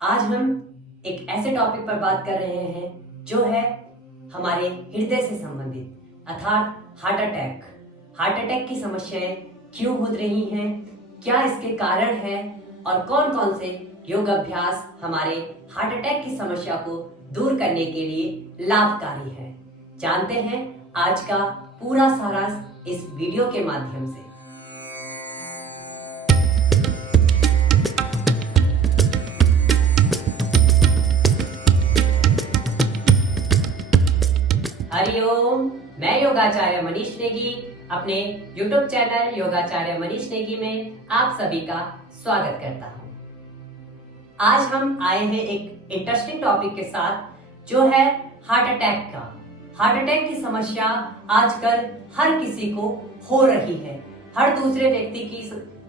आज हम एक ऐसे टॉपिक पर बात कर रहे हैं जो है हमारे हृदय से संबंधित अर्थात हार्ट अटैक। हार्ट अटैक की समस्याएं क्यों हो रही हैं, क्या इसके कारण हैं और कौन कौन से योग अभ्यास हमारे हार्ट अटैक की समस्या को दूर करने के लिए लाभकारी है, जानते हैं आज का पूरा सारांश इस वीडियो के माध्यम से। हरिओम, मैं योगाचार्य मनीष नेगी अपने YouTube चैनल योगाचार्य मनीष नेगी में आप सभी का स्वागत करता हूं। आज हम आए हैं एक इंटरेस्टिंग टॉपिक के साथ जो है हार्ट अटैक का। हार्ट अटैक की समस्या आजकल हर किसी को हो रही है। हर दूसरे व्यक्ति की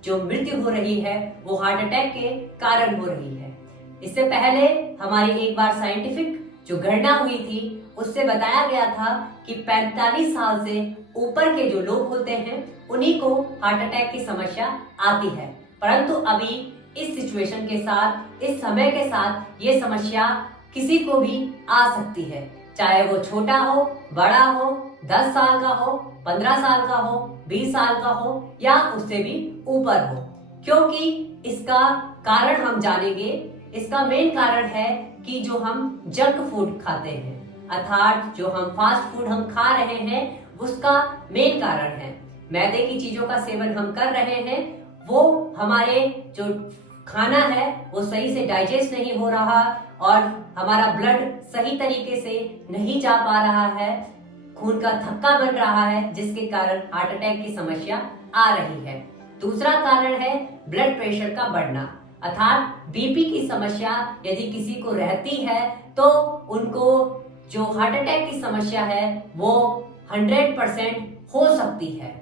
जो मृत्यु हो रही है वो हार्ट अटैक के कारण हो रही है। इससे पहले हमारी एक बार साइंटिफिक जो गणना हुई थी उससे बताया गया था कि 45 साल से ऊपर के जो लोग होते हैं उन्हीं को हार्ट अटैक की समस्या आती है, परंतु अभी इस सिचुएशन के साथ, इस समय के साथ ये समस्या किसी को भी आ सकती है, चाहे वो छोटा हो, बड़ा हो, 10 साल का हो, 15 साल का हो, 20 साल का हो या उससे भी ऊपर हो। क्योंकि इसका कारण हम जानेंगे। इसका मेन कारण है कि जो हम जंक फूड खाते हैं अर्थात जो हम फास्ट फूड हम खा रहे हैं उसका मेन कारण है। मैदे की चीजों का सेवन हम कर रहे हैं, वो हमारे जो खाना है वो सही से डाइजेस्ट नहीं हो रहा और हमारा ब्लड सही तरीके से नहीं जा पा रहा है, खून का थक्का बन रहा है जिसके कारण हार्ट अटैक की समस्या आ रही है। दूसरा कारण है ब्लड प्रेशर का बढ़ना अर्थात बीपी की समस्या यदि किसी को रहती है तो उनको जो हार्ट अटैक की समस्या है वो 100% हो सकती है।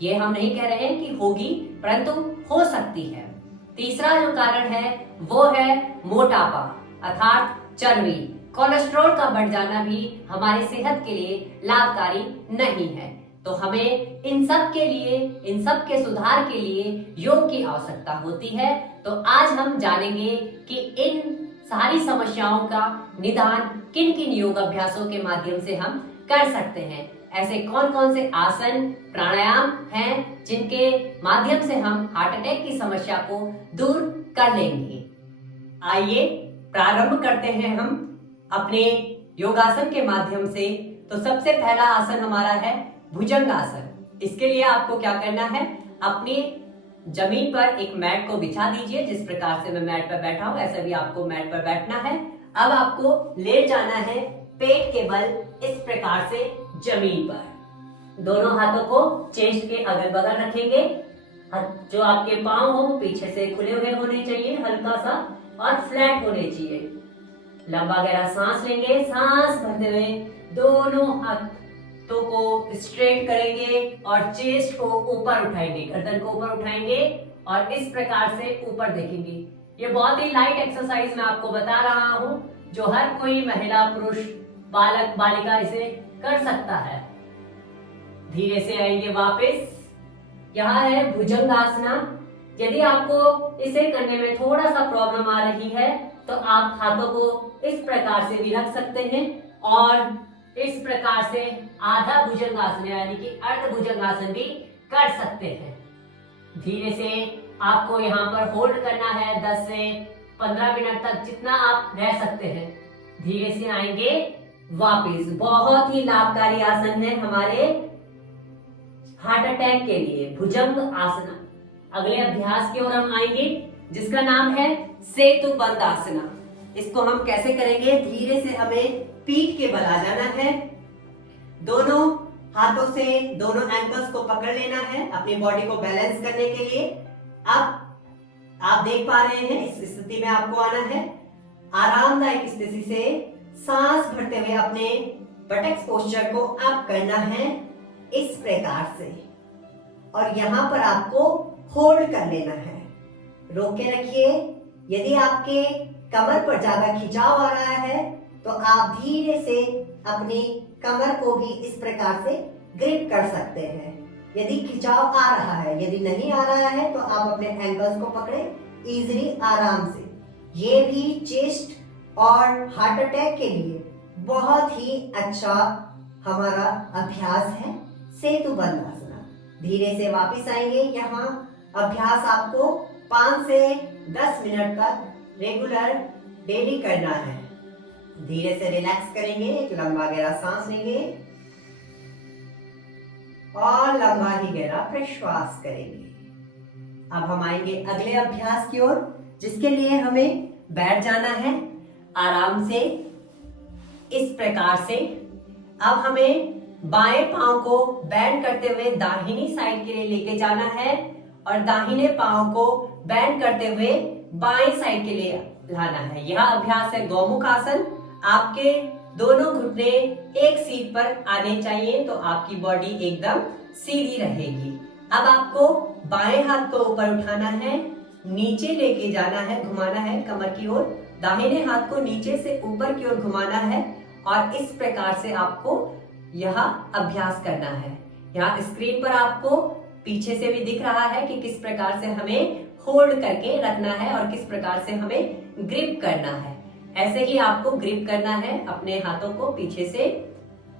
ये हम नहीं कह रहे हैं कि होगी, परंतु हो सकती है। तीसरा जो कारण है वो है मोटापा अर्थात चर्बी। कोलेस्ट्रॉल का बढ़ जाना भी हमारी सेहत के लिए लाभकारी नहीं है। तो हमें इन सब के लिए, इन सब के सुधार के लिए योग की आवश्यकता होती है। तो आज हम जानेंगे कि इन सारी समस्याओं का निदान किन किन योग अभ्यासों के माध्यम से हम कर सकते हैं। ऐसे कौन कौन से आसन, प्राणायाम हैं जिनके माध्यम से हम हार्ट अटैक की समस्या को दूर कर लेंगे। आइए प्रारंभ करते हैं हम अपने योगासन के माध्यम से। तो सबसे पहला आसन हमारा है भुजंग आसन। इसके लिए आपको क्या करना है, अपनी जमीन पर एक मैट को बिछा दीजिए। जिस प्रकार से मैं मैट पर बैठा हूं ऐसे भी आपको मैट पर बैठना है। अब आपको लेट जाना है पेट के बल इस प्रकार से जमीन पर। दोनों हाथों को चेस्ट के अगल बगल रखेंगे। जो आपके पांव हो वो पीछे से खुले हुए होने चाहिए, हल्का सा और फ्लैट होने चाहिए। लंबा गहरा सांस लेंगे। सांस भरते हुए दोनों हाथों को स्ट्रेट करेंगे और चेस्ट को ऊपर उठाएंगे, गर्दन को ऊपर उठाएंगे और इस प्रकार से ऊपर देखेंगे। ये बहुत ही लाइट एक्सरसाइज मैं आपको बता रहा हूं जो हर कोई महिला, पुरुष, बालक, बालिका इसे कर सकता है। धीरे से आएंगे वापस। यह है भुजंगासना। यदि आपको इसे करने में थोड़ा सा प्रॉब्लम आ रही है तो आप हाथों को इस प्रकार से भी रख सकते हैं और इस प्रकार से आधा भुजंगासन यानी कि अर्ध भुजंगासन भी कर सकते हैं। धीरे से आपको यहाँ पर होल्ड करना है 10 से 15 मिनट तक, जितना आप रह सकते हैं। धीरे से आएंगे वापस। बहुत ही लाभकारी आसन है हमारे हार्ट अटैक के लिए, भुजंग आसना। अगले अभ्यास की ओर हम आएंगे जिसका नाम है सेतुबंध आसना। इसको हम कैसे करेंगे, धीरे से हमें पीठ के बल आ जाना है। दोनों हाथों से दोनों एंकल्स को पकड़ लेना है अपनी बॉडी को बैलेंस करने के लिए। अब आप देख पा रहे हैं इस स्थिति में आपको आना है। आरामदायक स्थिति से सांस भरते हुए अपने बटक्स पोस्चर को अप करना है इस प्रकार से और यहां पर आपको होल्ड कर लेना है। रोक के रखिए। यदि आपके कमर पर ज्यादा खिंचाव आ रहा है तो आप धीरे से अपनी कमर को भी इस प्रकार से ग्रिप कर सकते हैं यदि खिंचाव आ रहा है। यदि नहीं आ रहा है तो आप अपने एंकल्स को पकड़े इजीली, आराम से। ये भी चेस्ट और हार्ट अटैक के लिए बहुत ही अच्छा हमारा अभ्यास है सेतु बंद आसना। धीरे से वापस आएंगे। यहाँ अभ्यास आपको 5 से 10 मिनट तक रेगुलर डेली करना है। धीरे से रिलैक्स करेंगे, एक लंबा गहरा सांस लेंगे और लंबा ही गहरा प्रश्वास करेंगे। अब हम आएंगे अगले अभ्यास की ओर, जिसके लिए हमें बैठ जाना है आराम से इस प्रकार से। अब हमें बाएं पांव को बेंड करते हुए दाहिनी साइड के लिए लेके जाना है और दाहिने पांव को बेंड करते हुए बाएं साइड के लिए लाना है। यह अभ्यास है गौमुख आसन। आपके दोनों घुटने एक सीट पर आने चाहिए तो आपकी बॉडी एकदम सीधी रहेगी। अब आपको बाएं हाथ को ऊपर उठाना है, नीचे लेके जाना है, घुमाना है कमर की ओर। दाहिने हाथ को नीचे से ऊपर की ओर घुमाना है और इस प्रकार से आपको यह अभ्यास करना है। यहाँ स्क्रीन पर आपको पीछे से भी दिख रहा है कि किस प्रकार से हमें होल्ड करके रखना है और किस प्रकार से हमें ग्रिप करना है। ऐसे ही आपको ग्रिप करना है अपने हाथों को पीछे से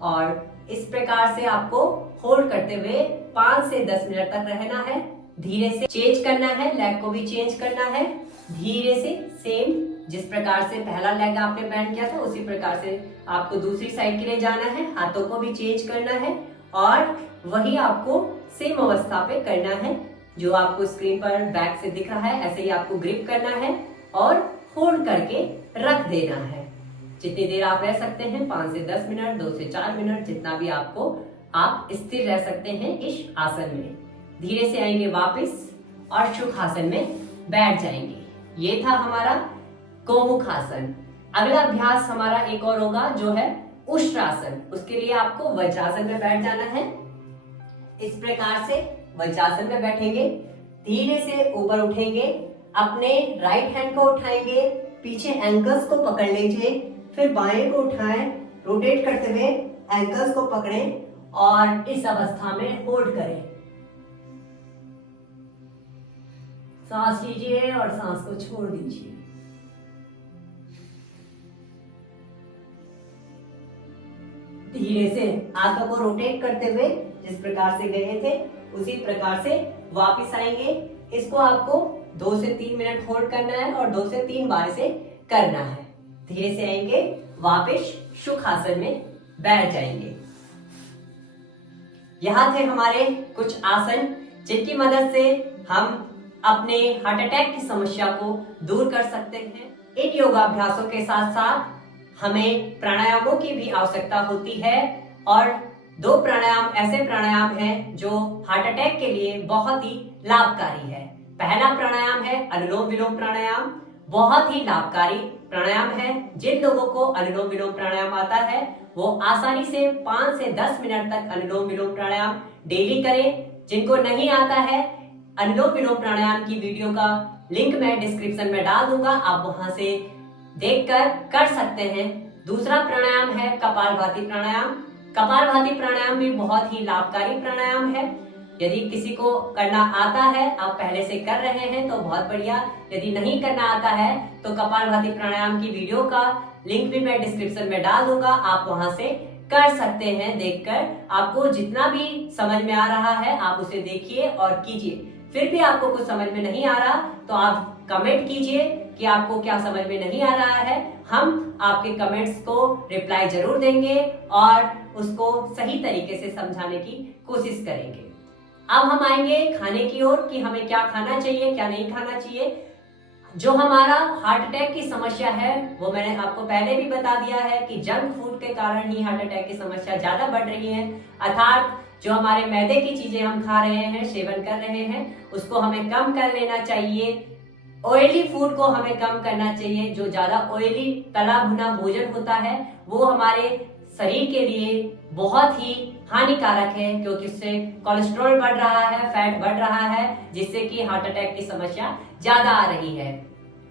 और इस प्रकार से आपको होल्ड करते हुए 5 से 10 मिनट तक रहना है। धीरे से चेंज करना है, लेग को भी चेंज करना है धीरे से। सेम जिस प्रकार से पहला लेग आपने बैंड किया था उसी प्रकार से आपको दूसरी साइड के लिए जाना है। हाथों को भी चेंज करना है और वही आपको सेम अवस्था पे करना है जो आपको स्क्रीन पर बैक से दिख रहा है। ऐसे ही आपको ग्रिप करना है और होल्ड करके रख देना है। जितनी देर आप रह सकते हैं, 5 से 10 मिनट, 2 से 4 मिनट, जितना भी आपको, आप स्थिर रह सकते हैं इस आसन में। धीरे से आएंगे वापस और सुखासन में बैठ जाएंगे। ये था हमारा गौमुख आसन। अगला अभ्यास हमारा एक और होगा जो है उष्ट्रासन। उसके लिए आपको वज्रासन में बैठ जाना है। इस प्रकार से वज्रासन में बैठेंगे, धीरे से ऊपर उठेंगे, अपने राइट हैंड को उठाएंगे, पीछे एंकल्स को पकड़ लीजिए, फिर बाएं को उठाएं, रोटेट करते हुए एंकल्स को पकड़ें और इस अवस्था में होल्ड करें। सांस लीजिए और सांस को छोड़ दीजिए। धीरे से हाथों को रोटेट करते हुए जिस प्रकार से गए थे उसी प्रकार से वापस आएंगे। इसको आपको 2 से 3 मिनट होल्ड करना है और 2 से 3 बार से करना है। धीरे से आएंगे वापस सुखासन में बैठ जाएंगे। यहाँ थे हमारे कुछ आसन जिनकी मदद से हम अपने हार्ट अटैक की समस्या को दूर कर सकते हैं। इन योगाभ्यासों के साथ साथ हमें प्राणायामों की भी आवश्यकता होती है और 2 प्राणायाम ऐसे प्राणायाम हैं जो हार्ट अटैक के लिए बहुत ही लाभकारी है। पहला प्राणायाम है अनुलोम विलोम प्राणायाम। बहुत ही लाभकारी प्राणायाम है। जिन लोगों को अनुलोम विलोम प्राणायाम आता है वो आसानी से 5 से 10 मिनट तक अनुलोम विलोम प्राणायाम डेली करें। जिनको नहीं आता है, अनुलोम विलोम प्राणायाम की वीडियो का लिंक मैं डिस्क्रिप्शन में डाल दूंगा, आप वहां से देखकर कर सकते हैं। दूसरा प्राणायाम है कपालभाति प्राणायाम। कपालभाति प्राणायाम भी बहुत ही लाभकारी प्राणायाम है। यदि किसी को करना आता है, आप पहले से कर रहे हैं तो बहुत बढ़िया। यदि नहीं करना आता है तो कपालभाति प्राणायाम की वीडियो का लिंक भी मैं डिस्क्रिप्शन में डाल दूंगा, आप वहां से कर सकते हैं। देखकर आपको जितना भी समझ में आ रहा है आप उसे देखिए और कीजिए। फिर भी आपको कुछ समझ में नहीं आ रहा तो आप कमेंट कीजिए कि आपको क्या समझ में नहीं आ रहा है। हम आपके कमेंट्स को रिप्लाई जरूर देंगे और उसको सही तरीके से समझाने की कोशिश करेंगे। अब हम आएंगे खाने की ओर कि हमें क्या खाना चाहिए, क्या नहीं खाना चाहिए। जो हमारा हार्ट अटैक की समस्या है वो मैंने आपको पहले भी बता दिया है कि जंक फूड के कारण ही हार्ट अटैक की समस्या ज्यादा बढ़ रही है। अर्थात जो हमारे मैदे की चीजें हम खा रहे हैं, सेवन कर रहे हैं, उसको हमें कम कर लेना चाहिए। ऑयली फूड को हमें कम करना चाहिए। जो ज्यादा ऑयली तला भुना भोजन होता है वो हमारे शरीर के लिए बहुत ही हानिकारक है, क्योंकि उससे कोलेस्ट्रॉल बढ़ रहा है, फैट बढ़ रहा है, जिससे कि हार्ट अटैक की समस्या ज्यादा आ रही है।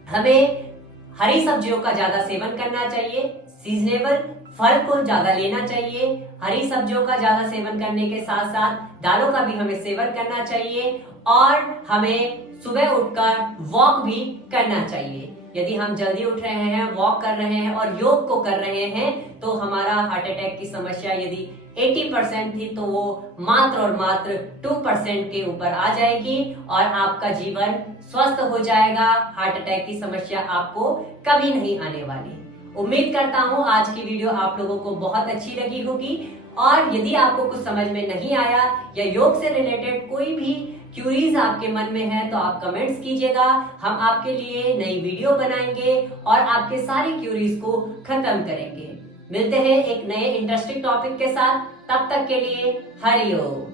हमें हरी सब्जियों का ज्यादा सेवन करना चाहिए। सीजनेबल फल को ज्यादा लेना चाहिए। हरी सब्जियों का ज्यादा सेवन करने के साथ साथ दालों का भी हमें सेवन करना चाहिए और हमें सुबह उठकर वॉक भी करना चाहिए। यदि हम जल्दी उठ रहे हैं, वॉक कर रहे हैं और योग को कर रहे हैं तो हमारा हार्ट अटैक की समस्या यदि 80% थी तो वो मात्र और मात्र 2% के ऊपर आ जाएगी और आपका जीवन स्वस्थ हो जाएगा। हार्ट अटैक की समस्या आपको कभी नहीं आने वाली। उम्मीद करता हूं आज की वीडियो आप लोगों को बहुत अच्छी लगी होगी और यदि आपको कुछ समझ में नहीं आया या योग से रिलेटेड कोई भी क्यूरीज आपके मन में है तो आप कमेंट्स कीजिएगा। हम आपके लिए नई वीडियो बनाएंगे और आपके सारे क्यूरीज को खत्म करेंगे। मिलते हैं एक नए इंटरेस्टिंग टॉपिक के साथ, तब तक के लिए हरि ओम।